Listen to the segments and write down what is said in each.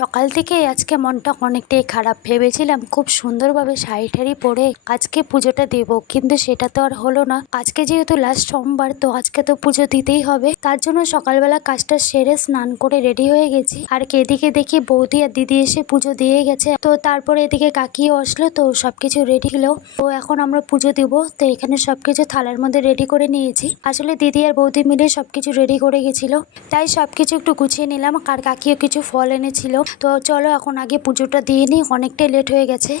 সকাল থেকে আজকে মনটা অনেকটাই খারাপ। ভেবেছিলাম খুব সুন্দরভাবে শাড়ি ঠাড়ি পরে আজকে পুজোটা দেবো, কিন্তু সেটা তো আর হলো না। আজকে যেহেতু লাস্ট সোমবার, তো আজকে তো পুজো দিতেই হবে। তার জন্য সকালবেলা কাজটা সেরে স্নান করে রেডি হয়ে গেছি। আর এদিকে দেখি বৌদি আর দিদি এসে পুজো দিয়ে গেছে। তো তারপরে এদিকে কাকিও আসলো, তো সবকিছু রেডি হলো তো এখন আমরা পুজো দিব। তো এখানে সবকিছু থালার মধ্যে রেডি করে নিয়েছি। আসলে দিদি আর বৌদি মিলে সবকিছু রেডি করে গেছিল। তাই সবকিছু একটু গুছিয়ে নিলাম। আর কাকিও কিছু ফল এনেছিল। তো চলো এখন আগে পুজোটা দিয়ে নিই অনেকটাই লেট হয়ে গেছে।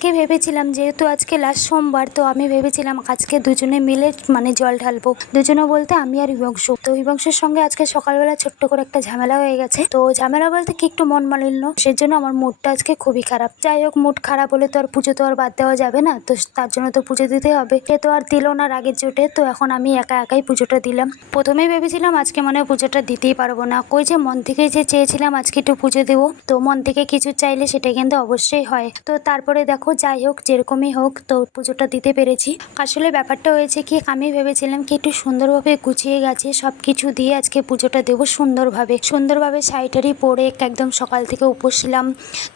আজকে ভেবেছিলাম, যেহেতু আজকে লাস্ট সোমবার, তো আমি ভেবেছিলাম আজকে দুজনে মিলে মানে জল ঢালবো। দুজনে বলতে আমি আর বিবংশ তো বিবংশের সঙ্গে আজকে সকালবেলা ছোট্ট করে একটা ঝামেলা হয়ে গেছে। তো ঝামেলা বলতে কি একটু মন মালিন্য সেজন্য আমার মুডটা আজকে খুবই খারাপ। যাই হোক মুড খারাপ হলে তো আর পুজো তো আর বাদ দেওয়া যাবে না, তো তার জন্য তো পুজো দিতে হবে। সে তো আর দিল না রাগের চোটে তো এখন আমি একা একাই পুজোটা দিলাম। প্রথমেই ভেবেছিলাম আজকে মনে পুজোটা দিতেই পারব না। কই যে মন থেকে যে চেয়েছিলাম আজকে একটু পুজো দেবো, তো মন থেকে কিছু চাইলে সেটা কিন্তু অবশ্যই হয়। তো তারপরে দেখো যাই হোক, যেরকমই হোক, তো পুজোটা দিতে পেরেছি। আসলে ব্যাপারটা হয়েছে কি, আমি ভেবেছিলাম কি, একটু সুন্দরভাবে গুছিয়ে গেছে সব কিছু দিয়ে আজকে পুজোটা দেবো সুন্দরভাবে। সুন্দরভাবে শাড়িটারি পরে একদম সকাল থেকে উপোস ছিলাম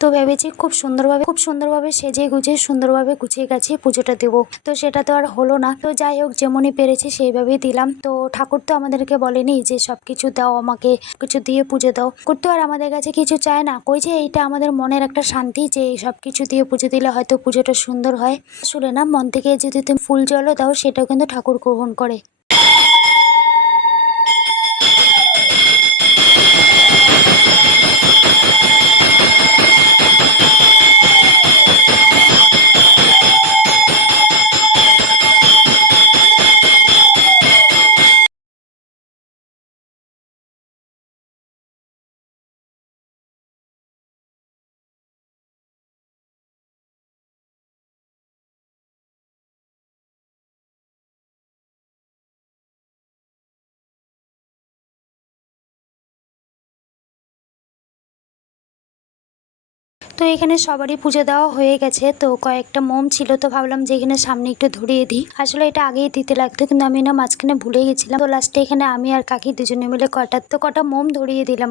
তো ভেবেছি খুব সুন্দরভাবে খুব সুন্দরভাবে সেজে গুজে সুন্দরভাবে গুছিয়ে গেছে পুজোটা দেবো। তো সেটা তো আর হলো না। তো যাই হোক, যেমনই পেরেছি সেইভাবেই দিলাম। তো ঠাকুর তো আমাদেরকে বলেনি যে সব কিছু দাও আমাকে, কিছু দিয়ে পুজো দাও। ঠাকুর তো আর আমাদের কাছে কিছু চায় না। কই যে এইটা আমাদের মনের একটা শান্তি যে সব কিছু দিয়ে পুজো দিলে হয়তো পুজোটা সুন্দর হয়। আসলে না, মন থেকে যদি তুমি ফুল জলও দাও, সেটাও কিন্তু ঠাকুর গ্রহণ করে। তো এখানে সবারই পুজো দেওয়া হয়ে গেছে। তো কয়েকটা মোম ছিল, তো ভাবলাম যে এখানে সামনে একটু ধরিয়ে দিই। আসলে এটা আগেই দিতে লাগতো, কিন্তু আমি না মাঝখানে ভুলে গেছিলাম। তো লাস্টে এখানে আমি আর কাকি দুজনে মিলে কটা, তো কটা মোম ধরিয়ে দিলাম।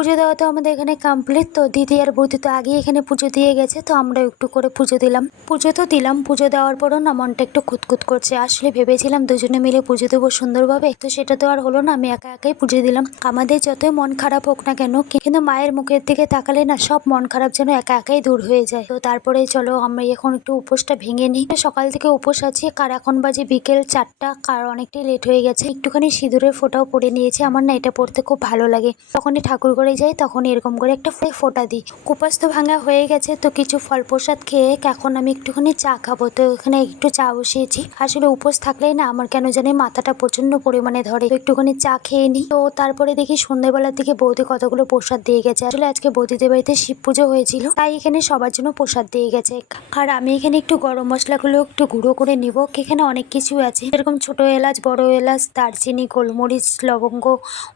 পুজো দেওয়া তো আমাদের এখানে কমপ্লিট তো দিদি আর বৌদি তো আগেই এখানে পুজো দিয়ে গেছে, তো আমরা একটু করে পুজো দিলাম। পুজো তো দিলাম, পুজো দেওয়ার পরও না মনটা একটু খুঁতখুত করছে। আসলে ভেবেছিলাম দুজনে মিলে পুজো দেবো সুন্দরভাবে, তো সেটা তো আর হলো না, আমি একা একাই পুজো দিলাম। আমাদের যতই মন খারাপ হোক না কেন কিন্তু মায়ের মুখের দিকে তাকালে না সব মন খারাপ যেন একা একাই দূর হয়ে যায়। তো তারপরে চলো আমরা এখন একটু উপোসটা ভেঙে নিই। সকাল থেকে উপোস আছি, কার এখন বাজে বিকেল চারটা, কার অনেকটাই লেট হয়ে গেছে। একটুখানি সিঁদুরের ফোঁটাও পরে নিয়েছি, আমার না এটা পড়তে খুব ভালো লাগে। তখনই ঠাকুর করে যাই, তখন এরকম করে একটা ফোঁটা দিই। উপাস তো ভাঙা হয়ে গেছে, তো কিছু ফল প্রসাদ খেয়ে এখন আমি একটুখানি চা খাব। তো এখানে একটু চা বসিয়েছি। আসলে উপোস থাকলেই না, আমার কেন জানি মাথাটা প্রচণ্ড পরিমাণে ধরে। একটুখানি চা খেয়ে নিই। তো তারপরে দেখি সন্ধ্যেবেলার দিকে বৌদি কতগুলো প্রসাদ দিয়ে গেছে। আসলে আজকে বৌদিদের বাড়িতে শিব পুজো হয়েছিল, তাই এখানে সবার জন্য প্রসাদ দিয়ে গেছে। আর আমি এখানে একটু গরম মশলাগুলো একটু গুঁড়ো করে নিব এখানে অনেক কিছু আছে। যেরকম ছোট এলাচ, বড় এলাচ, দারচিনি, গোলমরিচ, লবঙ্গ,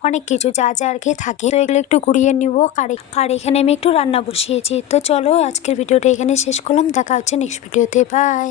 অনেক কিছু যা যা আর কি থাকে। তো এগুলো একটু গুঁড়িয়ে নিব। আর এখানে আমি একটু রান্না বসিয়েছি। তো চলো আজকের ভিডিওটা এখানে শেষ করলাম। দেখা হচ্ছে নেক্সট ভিডিওতে বাই